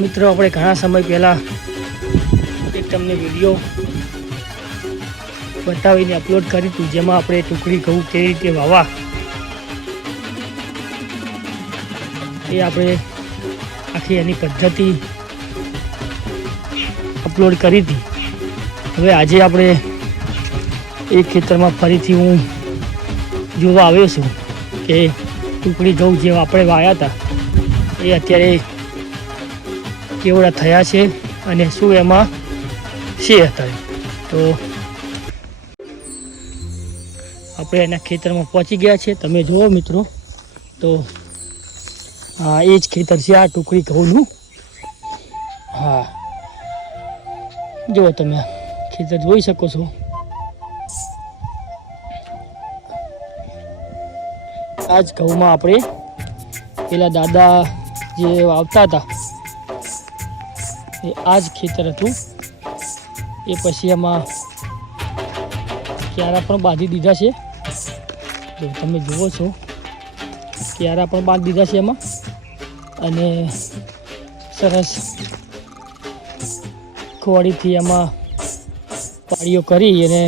મિત્રો, આપણે ઘણા સમય પહેલાં એક તમને વીડિયો બતાવીને અપલોડ કરી હતી, જેમાં આપણે ટુકડી, ઘઉં કેવી રીતે વાવા એ આપણે આખી એની પદ્ધતિ અપલોડ કરી હતી. હવે આજે આપણે એ ખેતરમાં ફરીથી હું જોવા આવ્યો છું કે ટુકડી, ઘઉં જે આપણે વાયા હતા, એ અત્યારે કેવડા થયા છે અને શું એમાં છે અત્યારે તો આપણે એના ખેતરમાં પહોંચી ગયા છે. તમે જુઓ મિત્રો. તો હા, એ જ ખેતર છે આ ટુકડી ઘઉંનું. હા. જુઓ તમે ખેતર જોઈ શકો છો. આ જ ઘઉંમાં આપણે પેલા દાદા જે વાવતા હતા એ આ જ ખેતર હતું. એ પછી એમાં ક્યારા પણ બાંધી દીધા છે. તમે જુઓ છો, ક્યારા પણ બાંધી દીધા છે એમાં અને સરસ ખોડીથી એમાં પાળીઓ કરી અને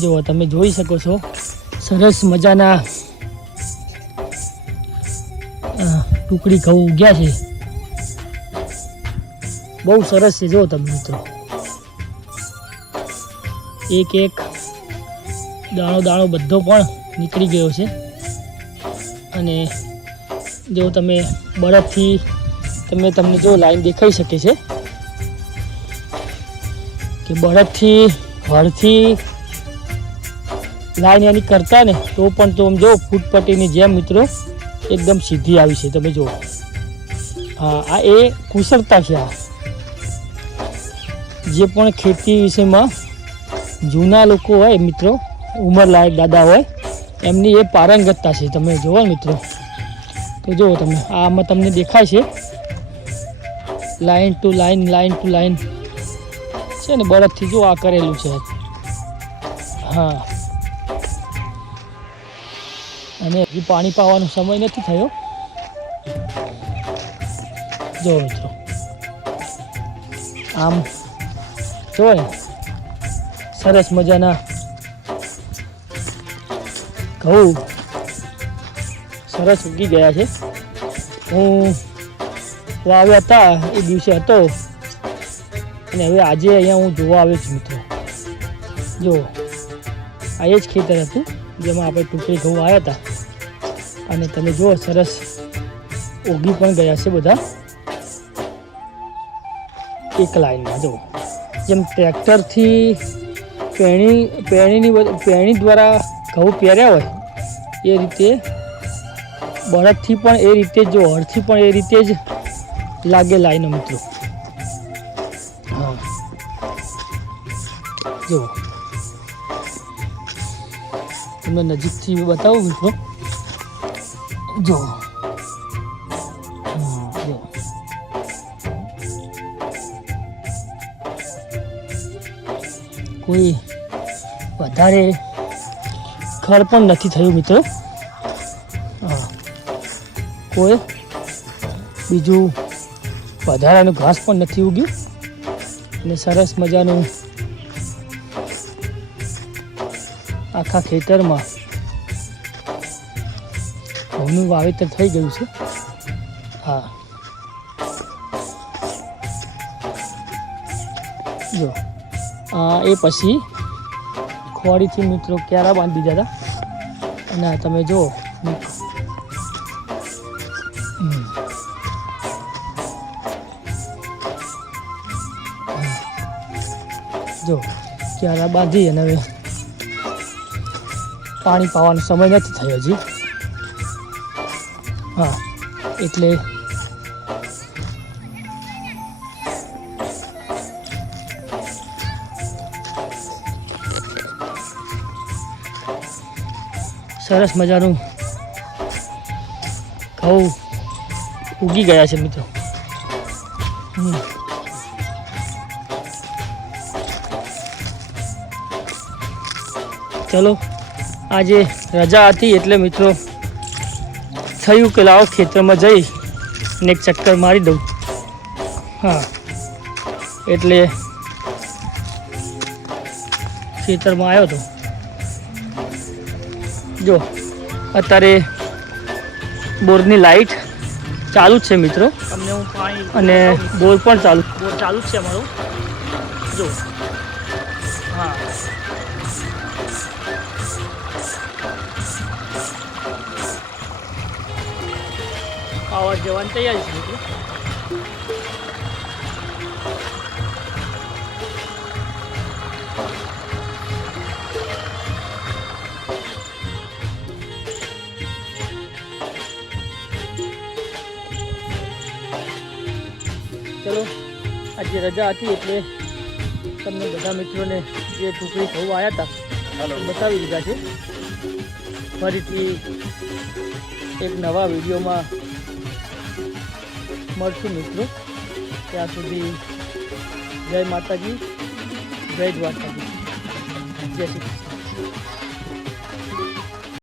જુઓ તમે જોઈ શકો છો, સરસ મજાના ટુકડી ઘઉં ઉગ્યા છે. બહુ સરસ છે, જો તમે મિત્રો. એક એક દાણો દાણો બધો પણ નીકળી ગયો છે. અને જો તમે બરફથી તમે તમને જો લાઈન દેખાઈ શકે છે કે બળદથી હળથી લાઈન એની કરતા ને, તો પણ તો જો ફૂટપટ્ટીની જેમ મિત્રો એકદમ સીધી આવી છે, તમે જુઓ. હા, આ એ કુશળતા છે આ. જે પણ ખેતી વિષયમાં જૂના લોકો હોય, મિત્રો, ઉંમરલાયક દાદા હોય, એમની એ પારંગતતા છે. તમે જુઓ મિત્રો. તો જુઓ તમે આમાં તમને દેખાય છે. Line to line line to line છે ને બળદથી જો આ કરેલું છે. હા. અને હજી પાણી પાવાનો સમય નથી થયો. જો મિત્રો. આમ જો ને સરસ મજાના ઘઉં સરસ ઉગી ગયા છે. હું વાવ્યા હતા એ દિવસે હતો. અને હવે આજે અહીંયા હું જોવા આવ્યો છું મિત્રો. જો, આ એ જ ખેતર હતું જેમાં આપણે ટુકડી ઘઉં આવ્યા હતા. અને તમે જુઓ, સરસ ઉગી પણ ગયા છે બધા. એક લાઈનમાં જુઓ. જેમ ટ્રેક્ટરથી પેણી, પેણીની બધ- પેણી દ્વારા ઘઉં પહેર્યા હોય, એ રીતે બળદથી પણ એ રીતે જ જો હળથી પણ એ રીતે જ લાગે લાઈનો મિત્રો. હા. જો તમને નજીકથી બતાવું મિત્રો. જો કોઈ વધારે ખર પણ નથી થયું, મિત્રો. હા. કોઈ બીજું વધારાનું ઘાસ પણ નથી ઉગ્યું. અને સરસ મજાનું આખા ખેતરમાં ઘઉંનું વાવેતર થઈ ગયું છે. હા. જો. એ પછી ખોડીથી મિત્રો ક્યારા બાંધી દીધા અને તમે જુઓ જો ક્યારા બાંધી અને હવે પાણી પાવાનો સમય નથી થયો હજી. હા, એટલે સરસ મજાનું ઘઉં ઉગી ગયા છે મિત્રો. ચલો, આજે રજા હતી એટલે મિત્રો થયું કે લાવો ખેતરમાં જઈ ને એક ચક્કર મારી દઉં. હા. એટલે ખેતરમાં આવ્યો હતો જો અત્યારે બોરની લાઈટ ચાલુ જ છે મિત્રો. તમને હું પાણી અને બોર પણ ચાલુ. બોર ચાલુ જ છે અમારું. જો. હા. પાવર જવાની તૈયારી છે મિત્રો. આજે રજા હતી એટલે તમને બધા મિત્રોને જે ટુકડી થવું આવ્યા હતા બતાવી દીધા છે. ફરીથી એક નવા વિડીયોમાં મળશું મિત્રો. ત્યાં સુધી જય માતાજી જય દ્વારકાજી જય શ્રી કૃષ્ણ.